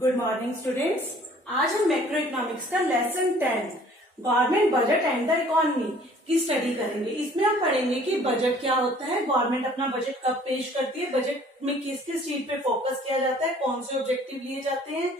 Good morning students. आज हम macro economics का lesson 10 government budget and the economy की स्टडी करेंगे। इसमें हम पढ़ेंगे कि बजट क्या होता है, गवर्नमेंट अपना बजट कब पेश करती है, बजट में किस किस चीज पे फोकस किया जाता है, कौन से ऑब्जेक्टिव लिए जाते हैं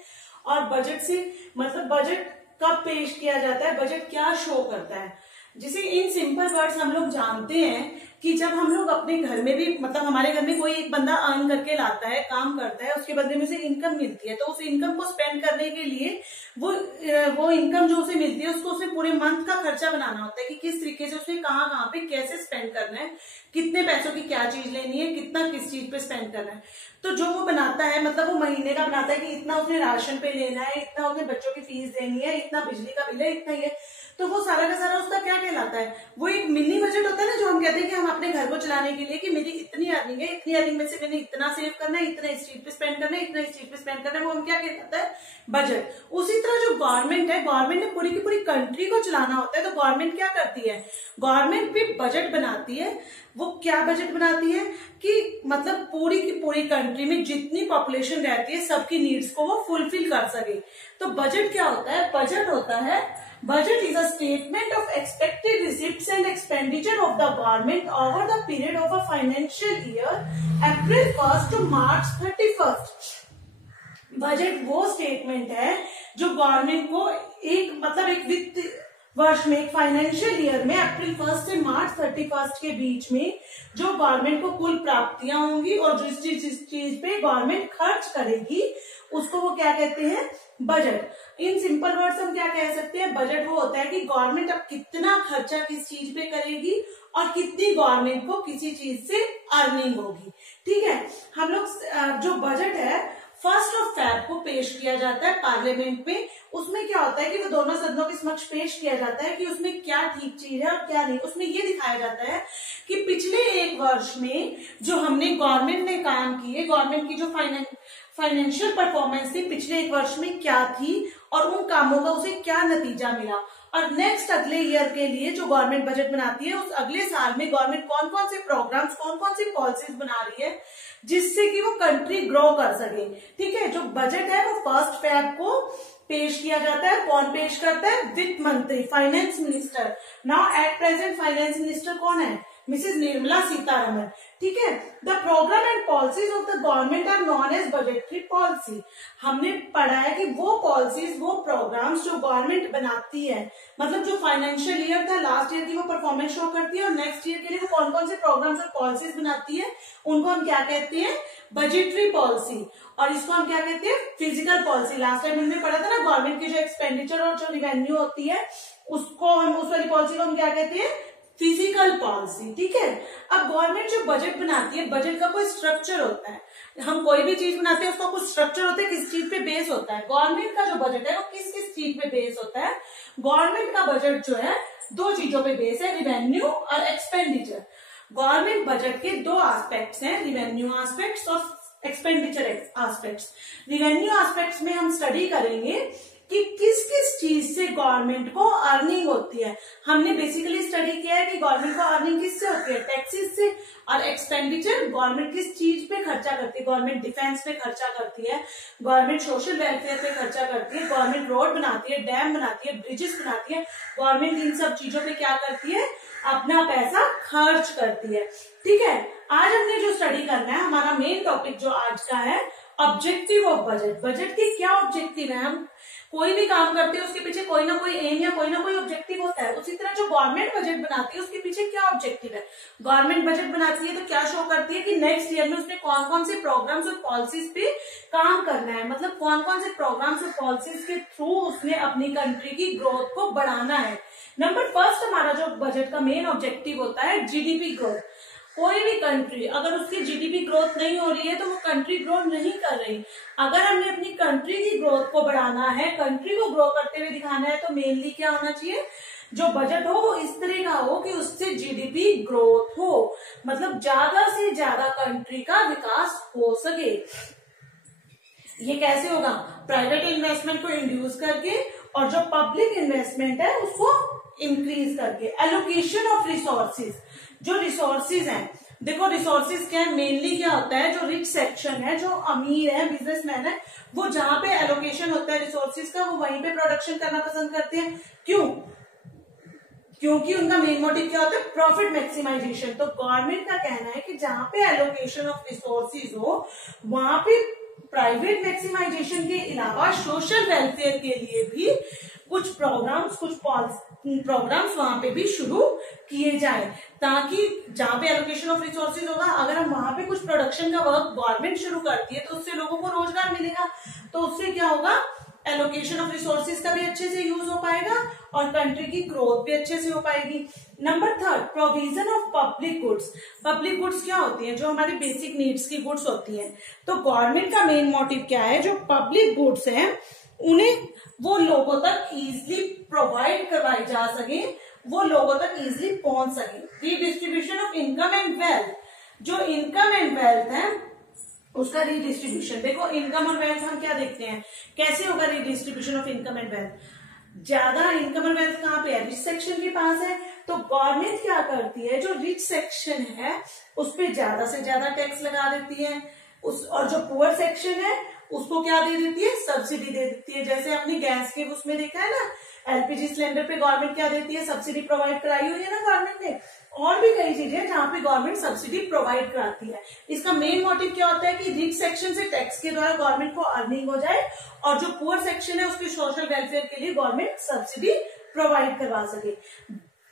और बजट से मतलब बजट कब पेश किया जाता है, बजट क्या शो करता है। जिसे इन सिंपल वर्ड्स हम लोग जानते हैं कि जब हम लोग अपने घर में भी मतलब हमारे घर में कोई एक बंदा अर्न करके लाता है, काम करता है, उसके बदले में से इनकम मिलती है, तो उस इनकम को स्पेंड करने के लिए वो इनकम जो उसे मिलती है उसको उसे पूरे मंथ का खर्चा बनाना होता है कि किस तरीके से उसे कहाँ पे कैसे स्पेंड करना है, कितने पैसों की क्या चीज लेनी है, कितना किस चीज पे स्पेंड करना है। तो जो वो बनाता है मतलब वो महीने का बनाता है कि इतना उसने राशन पे लेना है, इतना उसने बच्चों की फीस देनी है, इतना बिजली का बिल है, इतना ये, तो वो सारा का सारा उसका क्या कहलाता है, वो एक मिनी बजट होता है ना, जो हम कहते हैं कि हम अपने घर को चलाने के लिए कि मेरी इतनी अर्निंग है, इतनी अर्निंग में से मैंने इतना सेव करना है, इतना इस चीज पे स्पेंड करना है, इतना इस चीज पे स्पेंड करना है, वो हम क्या कहता है, बजट। उसी तरह जो गवर्नमेंट है, गवर्नमेंट ने पूरी की पूरी कंट्री को चलाना होता है, तो गवर्नमेंट क्या करती है, गवर्नमेंट भी बजट बनाती है। वो क्या बजट बनाती है कि मतलब पूरी की पूरी कंट्री में जितनी पॉपुलेशन रहती है सबकी नीड्स को वो फुलफिल कर सके। तो बजट क्या होता है, बजट होता है, budget is a statement of expected receipts and expenditure of the government over the period of a financial year April 1st to March 31st। Budget वो स्टेटमेंट है जो गवर्नमेंट को एक वित्त वर्ष में, एक फाइनेंशियल ईयर में अप्रैल 1 से मार्च 31 के बीच में जो गवर्नमेंट को कुल प्राप्तियां होंगी और जो जिस चीज पे गवर्नमेंट खर्च करेगी उसको वो क्या कहते हैं, बजट। इन सिंपल वर्ड्स हम क्या कह सकते हैं, बजट वो होता है कि गवर्नमेंट अब कितना खर्चा किस चीज पे करेगी और कितनी गवर्नमेंट को किसी चीज से अर्निंग होगी। ठीक है, हम लोग जो बजट है 1 फरवरी को पेश किया जाता है पार्लियामेंट में। उसमें क्या होता है कि वो दोनों सदनों के समक्ष पेश किया जाता है कि उसमें क्या ठीक चीज है और क्या नहीं। उसमें ये दिखाया जाता है कि पिछले एक वर्ष में जो हमने गवर्नमेंट ने काम किए, गवर्नमेंट की जो फाइनेंशियल परफॉर्मेंस थी पिछले एक वर्ष में क्या थी और उन कामों का उसे क्या नतीजा मिला, और नेक्स्ट अगले ईयर के लिए जो गवर्नमेंट बजट बनाती है उस अगले साल में गवर्नमेंट कौन कौन से प्रोग्राम्स, कौन कौन सी पॉलिसीज बना रही है जिससे कि वो कंट्री ग्रो कर सके। ठीक है, जो बजट है वो 1 फरवरी को पेश किया जाता है। कौन पेश करता है, वित्त मंत्री, finance minister. Now at present finance minister कौन है, मिसेस निर्मला सीतारमण। ठीक है, the programme and policies of the government are known as budgetary policy. हमने पढ़ा है कि वो पॉलिसीज, वो प्रोग्राम्स जो गवर्नमेंट बनाती है, मतलब जो फाइनेंशियल ईयर था लास्ट ईयर की वो परफॉर्मेंस शो करती है और नेक्स्ट ईयर के लिए वो कौन कौन से प्रोग्राम्स और पॉलिसीज बनाती है उनको हम क्या कहते हैं, बजटरी पॉलिसी। और इसको हम क्या कहते हैं, फिजिकल पॉलिसी। लास्ट टाइम हमने पढ़ा था ना, गवर्नमेंट की जो एक्सपेंडिचर और जो रिवेन्यू होती है उसको हम, उस वाली पॉलिसी को हम क्या कहते हैं, फिजिकल पॉलिसी। ठीक है, अब गवर्नमेंट जो बजट बनाती है, बजट का कोई स्ट्रक्चर होता है। हम कोई भी चीज बनाते हैं उसका कुछ स्ट्रक्चर होता है, किस चीज पे बेस होता है। गवर्नमेंट का जो बजट है वो किस किस चीज पे बेस होता है, गवर्नमेंट का बजट जो है 2 चीजों पे बेस है, रिवेन्यू और एक्सपेंडिचर। गवर्नमेंट बजट के 2 एस्पेक्ट्स हैं, रिवेन्यू एस्पेक्ट्स और एक्सपेंडिचर एस्पेक्ट्स। रिवेन्यू एस्पेक्ट्स में हम स्टडी करेंगे कि किस किस चीज से गवर्नमेंट को अर्निंग होती है। हमने बेसिकली स्टडी किया है कि गवर्नमेंट को अर्निंग किससे होती है, टैक्सेस से। और एक्सपेंडिचर गवर्नमेंट किस चीज पे खर्चा करती है, गवर्नमेंट डिफेंस पे खर्चा करती है, गवर्नमेंट सोशल वेलफेयर पे खर्चा करती है, गवर्नमेंट रोड बनाती है, डैम बनाती है, ब्रिजेस बनाती है। गवर्नमेंट इन सब चीजों पे क्या करती है, अपना पैसा खर्च करती है। ठीक है, आज हमने जो स्टडी करना है, हमारा मेन टॉपिक जो आज का है, ऑब्जेक्टिव ऑफ बजट। बजट के क्या ऑब्जेक्टिव है, हम कोई भी काम करते हैं उसके पीछे कोई ना कोई एम या कोई ना कोई ऑब्जेक्टिव होता है। उसी तरह जो गवर्नमेंट बजट बनाती है उसके पीछे क्या ऑब्जेक्टिव है। गवर्नमेंट बजट बनाती है तो क्या शो करती है कि नेक्स्ट ईयर में उसने कौन कौन से प्रोग्राम्स और पॉलिसीज पे काम करना है, मतलब कौन कौन से प्रोग्राम्स और पॉलिसीज के थ्रू उसने अपनी कंट्री की ग्रोथ को बढ़ाना है। नंबर 1 हमारा जो बजट का मेन ऑब्जेक्टिव होता है, जीडीपी ग्रोथ। कोई भी कंट्री अगर उसकी जीडीपी ग्रोथ नहीं हो रही है तो वो कंट्री ग्रो नहीं कर रही। अगर हमने अपनी कंट्री की ग्रोथ को बढ़ाना है, कंट्री को ग्रो करते हुए दिखाना है, तो मेनली क्या होना चाहिए, जो बजट हो वो इस तरह का हो कि उससे जीडीपी ग्रोथ हो, मतलब ज्यादा से ज्यादा कंट्री का विकास हो सके। ये कैसे होगा, प्राइवेट इन्वेस्टमेंट को इंड्यूस करके और जो पब्लिक इन्वेस्टमेंट है उसको इंक्रीज करके। एलोकेशन ऑफ रिसोर्सेज, जो रिसोर्सेज हैं देखो रिसोर्सेज क्या है, मेनली क्या होता है, जो रिच सेक्शन है, जो अमीर है, बिजनेसमैन है, वो जहां पे एलोकेशन होता है रिसोर्सेज का, वो वहीं पे प्रोडक्शन करना पसंद करते हैं। क्यों? क्योंकि उनका मेन मोटिव क्या होता है, प्रॉफिट मैक्सिमाइजेशन। तो गवर्नमेंट का कहना है कि जहां पे एलोकेशन ऑफ रिसोर्सेज हो, वहां पे प्राइवेट मैक्सिमाइजेशन के अलावा सोशल वेलफेयर के लिए भी कुछ प्रोग्राम्स, कुछ प्रोग्राम्स वहां पे भी शुरू किए जाए, ताकि जहां पे एलोकेशन ऑफ रिसोर्सेज होगा, अगर हम वहां पे कुछ प्रोडक्शन का वर्क गवर्नमेंट शुरू करती है तो उससे लोगों को रोजगार मिलेगा, तो उससे क्या होगा, एलोकेशन ऑफ रिसोर्सेज का भी अच्छे से यूज हो पाएगा और कंट्री की ग्रोथ भी अच्छे से हो पाएगी। Number third, provision of public goods. Public goods क्या होती हैं, जो हमारी बेसिक नीड्स की गुड्स होती हैं। तो गवर्नमेंट का मेन मोटिव क्या है, जो पब्लिक गुड्स हैं उन्हें वो लोगों तक इजिली प्रोवाइड करवाई जा सके, वो लोगों तक इजिली पहुंच सके। Redistribution of income and wealth, जो इनकम एंड वेल्थ है उसका रीडिस्ट्रीब्यूशन। देखो इनकम और वेल्थ हम क्या देखते हैं, कैसे होगा redistribution of income and wealth. ज्यादा इनकम और वेल्थ कहाँ पे है, रिच सेक्शन के पास है, तो गवर्नमेंट क्या करती है, जो रिच सेक्शन है उस पर ज्यादा से ज्यादा टैक्स लगा देती है, और जो पुअर सेक्शन है उसको क्या दे देती है, सब्सिडी दे देती है। जैसे अपनी गैस के उसमें देखा है ना, एलपीजी सिलेंडर पे गवर्नमेंट क्या देती है, सब्सिडी प्रोवाइड कराई हुई है ना गवर्नमेंट ने। और भी कई चीजें जहां पे गवर्नमेंट सब्सिडी प्रोवाइड कराती है। इसका मेन मोटिव क्या होता है कि रिच सेक्शन से टैक्स के द्वारा गवर्नमेंट को अर्निंग हो जाए, और जो पुअर सेक्शन है उसके सोशल वेलफेयर के लिए गवर्नमेंट सब्सिडी प्रोवाइड करवा सके।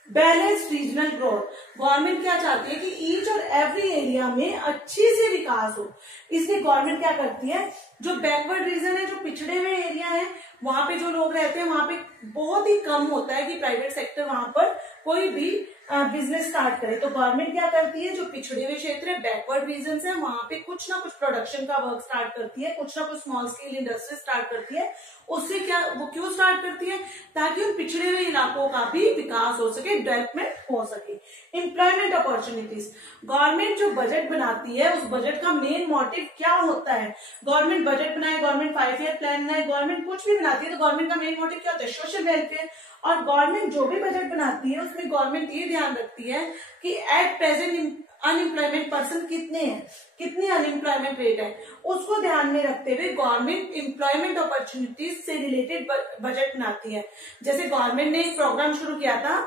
बैलेंस्ड रीजनल ग्रोथ, गवर्नमेंट क्या चाहती है कि ईच और एवरी एरिया में अच्छे से विकास हो, इसलिए गवर्नमेंट क्या करती है, जो बैकवर्ड रीजन है, जो पिछड़े हुए एरिया है, वहां पे जो लोग रहते हैं वहां पे बहुत ही कम होता है कि प्राइवेट सेक्टर वहां पर कोई भी बिजनेस स्टार्ट करे। तो गवर्नमेंट क्या करती है, जो पिछड़े हुए क्षेत्र है, बैकवर्ड रीजन है, वहां पे कुछ ना कुछ प्रोडक्शन का वर्क स्टार्ट करती है, कुछ ना कुछ स्मॉल स्केल इंडस्ट्री स्टार्ट करती है। उससे क्या, वो क्यों स्टार्ट करती है, ताकि उन पिछड़े हुए इलाकों का भी विकास हो सके, डेवलपमेंट हो सके। एम्प्लॉयमेंट अपॉर्चुनिटीज, गवर्नमेंट जो बजट बनाती है उस बजट का मेन मोटिव क्या होता है, गवर्नमेंट बजट बनाए, गवर्नमेंट 5 ईयर प्लान बनाए, गवर्नमेंट कुछ भी बनाती है तो गवर्नमेंट का मेन मोटिव क्या होता है, सोशल वेलफेयर। और गवर्नमेंट जो भी बजट बनाती है उसमें गवर्नमेंट ये ध्यान रखती है कि एट प्रेजेंट अनएम्प्लॉयमेंट पर्सन कितने हैं, कितनी अनएम्प्लॉयमेंट रेट है, उसको ध्यान में रखते हुए गवर्नमेंट एम्प्लॉयमेंट अपॉर्चुनिटीज से रिलेटेड बजट बनाती है। जैसे गवर्नमेंट ने एक प्रोग्राम शुरू किया था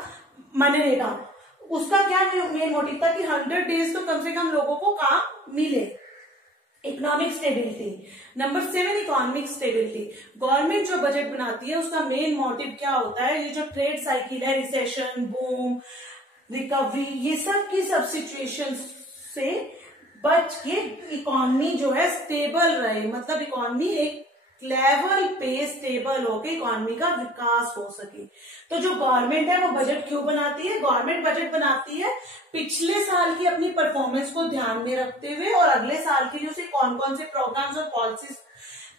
मनरेगा, उसका क्या मेन मोटिव था कि 100 डेज तो कम से कम लोगों को काम मिले। Economic stability, number 7, economic stability, government जो बजट बनाती है उसका मेन मोटिव क्या होता है, ये जो ट्रेड साइकिल है, रिसेशन, बूम, रिकवरी, ये सब की सब सिचुएशन से बच के इकोनॉमी जो है स्टेबल रहे, मतलब इकोनॉमी एक लेवल पे स्टेबल होके इकोनॉमी का विकास हो सके। तो जो गवर्नमेंट है वो बजट क्यों बनाती है, गवर्नमेंट बजट बनाती है पिछले साल की अपनी परफॉर्मेंस को ध्यान में रखते हुए, और अगले साल के लिए उसे कौन कौन से प्रोग्राम्स और पॉलिसीज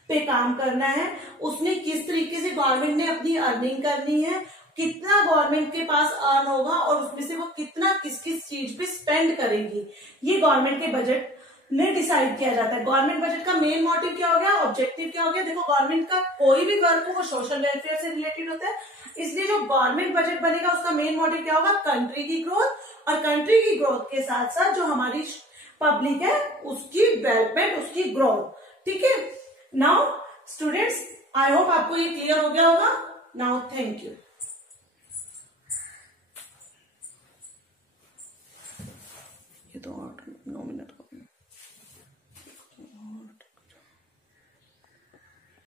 पे काम करना है, उसने किस तरीके से गवर्नमेंट ने अपनी अर्निंग करनी है, कितना गवर्नमेंट के पास अर्न होगा और उसमें से वो कितना किस किस चीज पे स्पेंड करेगी, ये गवर्नमेंट के बजट ने डिसाइड किया जाता है। गवर्नमेंट बजट का मेन मोटिव क्या हो गया, ऑब्जेक्टिव क्या हो गया, देखो गवर्नमेंट का कोई भी वर्क हो वो सोशल वेलफेयर से रिलेटेड होता है, इसलिए जो गवर्नमेंट बजट बनेगा उसका मेन मोटिव क्या होगा, कंट्री की ग्रोथ, और कंट्री की ग्रोथ के साथ साथ जो हमारी पब्लिक है उसकी डेवलपमेंट, उसकी ग्रोथ। ठीक है, नाउ स्टूडेंट्स आई होप आपको ये क्लियर हो गया होगा। Now thank you. ये तो 8-9 मिनट का